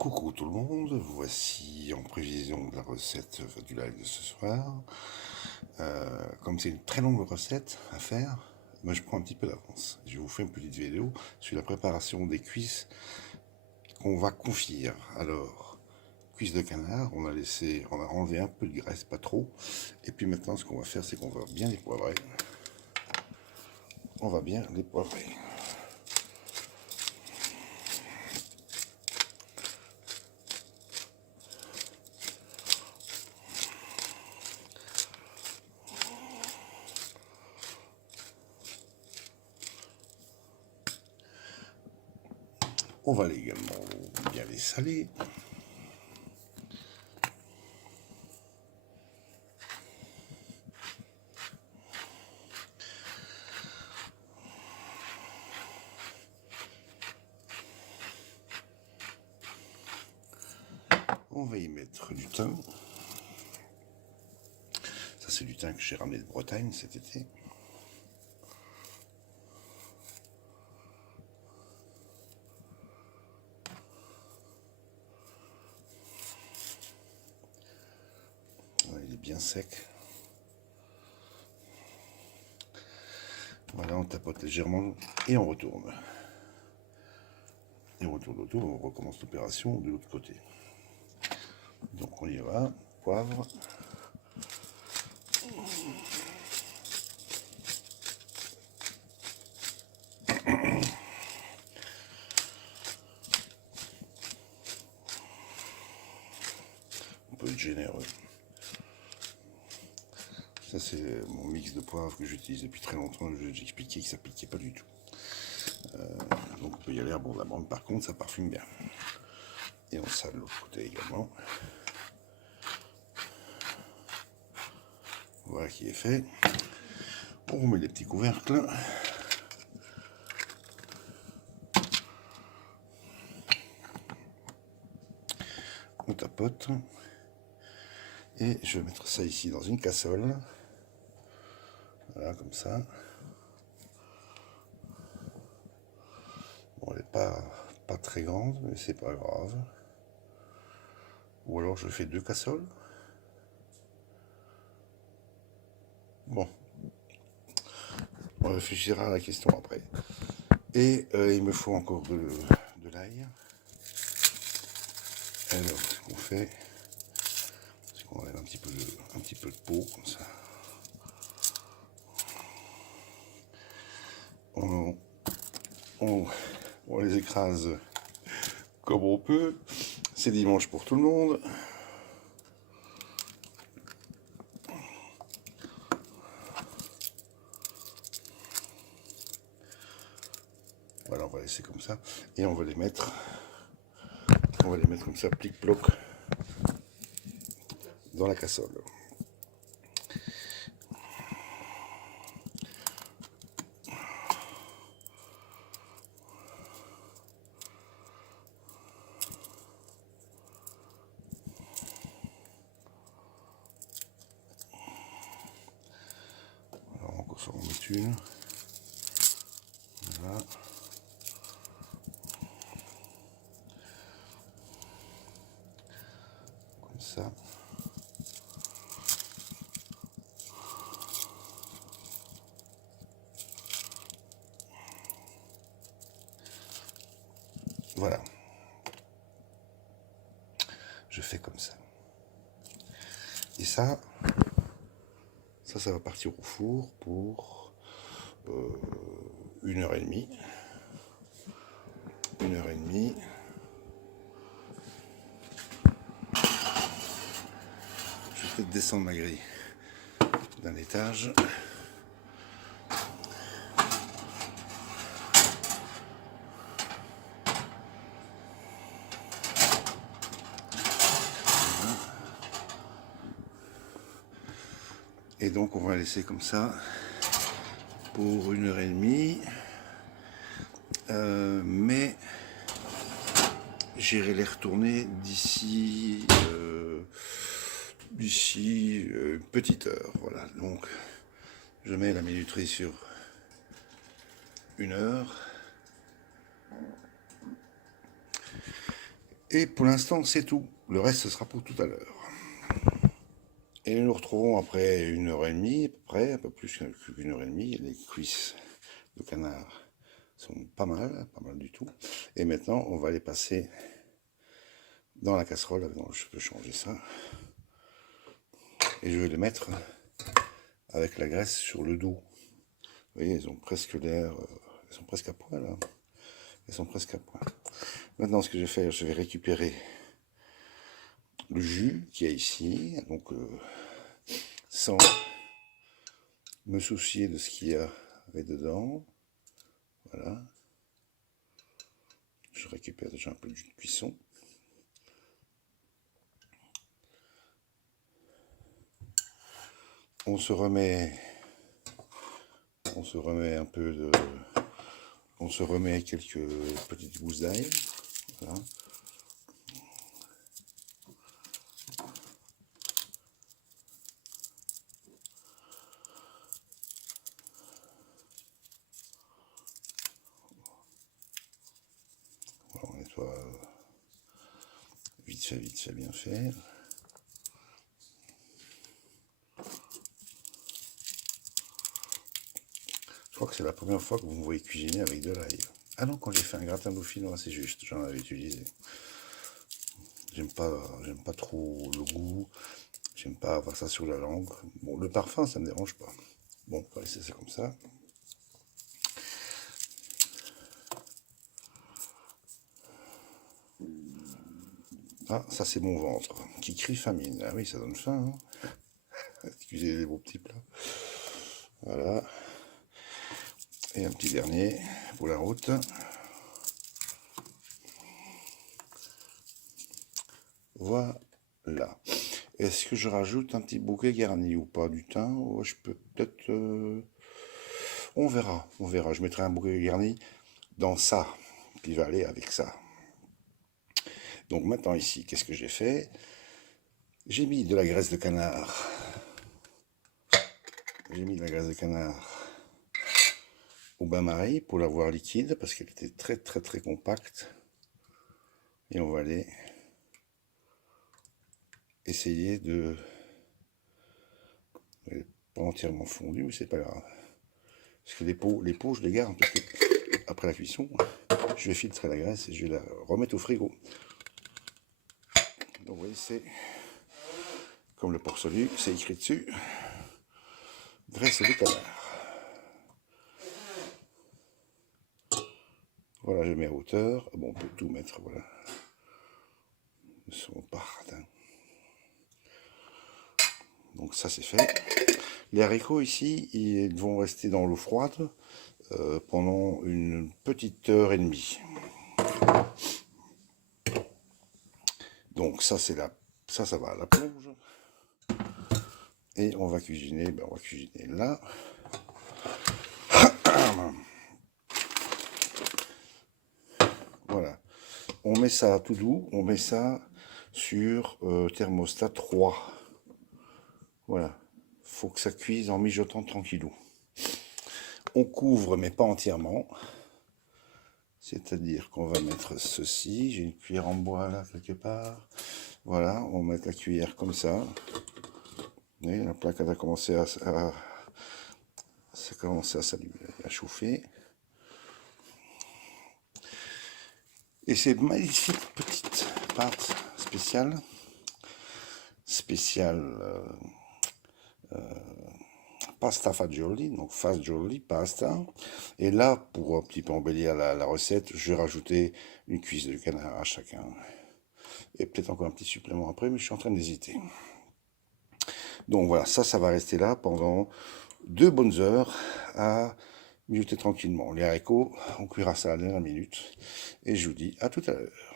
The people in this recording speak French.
Coucou tout le monde, voici en prévision de la recette du live de ce soir. Comme c'est une très longue recette à faire, moi je prends un petit peu d'avance. Je vous fais une petite vidéo sur la préparation des cuisses qu'on va confire. Alors, cuisses de canard, on a enlevé un peu de graisse, pas trop. Et puis maintenant ce qu'on va faire, c'est qu'on va bien les poivrer. On va bien les poivrer. On va également bien les saler. On va y mettre du thym. Ça c'est du thym que j'ai ramené de Bretagne cet été. Il est bien sec. Voilà, on tapote légèrement et on retourne. Et on retourne autour, on recommence l'opération de l'autre côté. Donc on y va, poivre. On peut être généreux. Ça c'est mon mix de poivre que j'utilise depuis très longtemps. J'ai expliqué que ça piquait pas du tout. Donc on peut y aller abondamment. Par contre ça parfume bien. Et on sale l'autre côté également. Voilà qui est fait. On remet les petits couvercles. On tapote. Et je vais mettre ça ici dans une casserole. Voilà, comme ça. Bon, elle n'est pas très grande, mais c'est pas grave. Ou alors je fais deux casseroles. Bon, on réfléchira à la question après. Et il me faut encore de l'ail. Alors, ce qu'on fait, c'est qu'on enlève un petit peu de peau, comme ça. On les écrase comme on peut. C'est dimanche pour tout le monde. Voilà, on va laisser comme ça. Et on va les mettre comme ça, plic-ploc, dans la casserole. Alors encore ça, on met une. Voilà. Comme ça. Voilà. Je fais comme ça. Et ça va partir au four pour 1h30. 1h30. Je vais peut-être descendre ma grille d'un étage. Et donc on va laisser comme ça pour 1h30. Mais j'irai les retourner d'ici une petite heure. Voilà, donc je mets la minuterie sur 1 heure. Et pour l'instant, c'est tout. Le reste, ce sera pour tout à l'heure. Et nous nous retrouvons après 1 heure et demie, à peu près, un peu plus qu'une heure et demie. Les cuisses de canard sont pas mal du tout. Et maintenant, on va les passer dans la casserole. Donc, je peux changer ça. Et je vais les mettre avec la graisse sur le dos. Vous voyez, elles ont presque l'air... elles sont presque à poil, là. Elles sont presque à poil. Maintenant, ce que je vais faire, je vais récupérer le jus qu'il y a ici. Donc, sans me soucier de ce qu'il y avait dedans. Voilà. Je récupère déjà un peu de jus de cuisson. On se remet un peu de... On se remet quelques petites gousses d'ail. Voilà. Voilà, on nettoie vite fait, bien fait. Je crois que c'est la première fois que vous me voyez cuisiner avec de l'ail. Ah non, quand j'ai fait un gratin dauphinois, c'est juste, j'en avais utilisé. J'aime pas trop le goût, j'aime pas avoir ça sur la langue. Bon, le parfum, ça me dérange pas. Bon, on va laisser ça comme ça. Ah, ça c'est mon ventre, qui crie famine. Ah oui, ça donne faim, hein. Excusez les beaux petits plats. Voilà. Et un petit dernier pour la route. Voilà. Est-ce que je rajoute un petit bouquet garni ou pas du thym? Oh, je peux peut-être... On verra. Je mettrai un bouquet garni dans ça, qui va aller avec ça. Donc maintenant ici, qu'est-ce que j'ai fait? J'ai mis de la graisse de canard. J'ai mis de la graisse de canard au bain-marie pour l'avoir liquide parce qu'elle était très compacte. Et on va aller essayer de... Elle n'est pas entièrement fondue, mais c'est pas grave. Parce que les pots, je les garde parce que après la cuisson, je vais filtrer la graisse et je vais la remettre au frigo. Donc vous voyez, c'est comme le port-salut, c'est écrit dessus. Graisse de canard. Voilà, je mets à hauteur. Bon, on peut tout mettre, voilà. Ils sont pas radins. Donc ça, c'est fait. Les haricots, ici, ils vont rester dans l'eau froide pendant une petite heure et demie. Donc ça, ça va à la plonge. Et on va cuisiner, on va cuisiner là. Voilà. On met ça tout doux, on met ça sur thermostat 3. Voilà. Faut que ça cuise en mijotant tranquillou. On couvre, mais pas entièrement. C'est-à-dire qu'on va mettre ceci. J'ai une cuillère en bois là, quelque part. Voilà, on va mettre la cuillère comme ça. Vous voyez, la plaque elle a commencé à s'allumer, à chauffer. Et ces magnifiques petites pâtes spéciales, pasta fagioli, donc fagioli, pasta. Et là, pour un petit peu embellir la recette, je vais rajouter une cuisse de canard à chacun. Et peut-être encore un petit supplément après, mais je suis en train d'hésiter. Donc voilà, ça va rester là pendant 2 bonnes heures à mijoter tranquillement. Les haricots, on cuira ça à la dernière minute. Et je vous dis à tout à l'heure.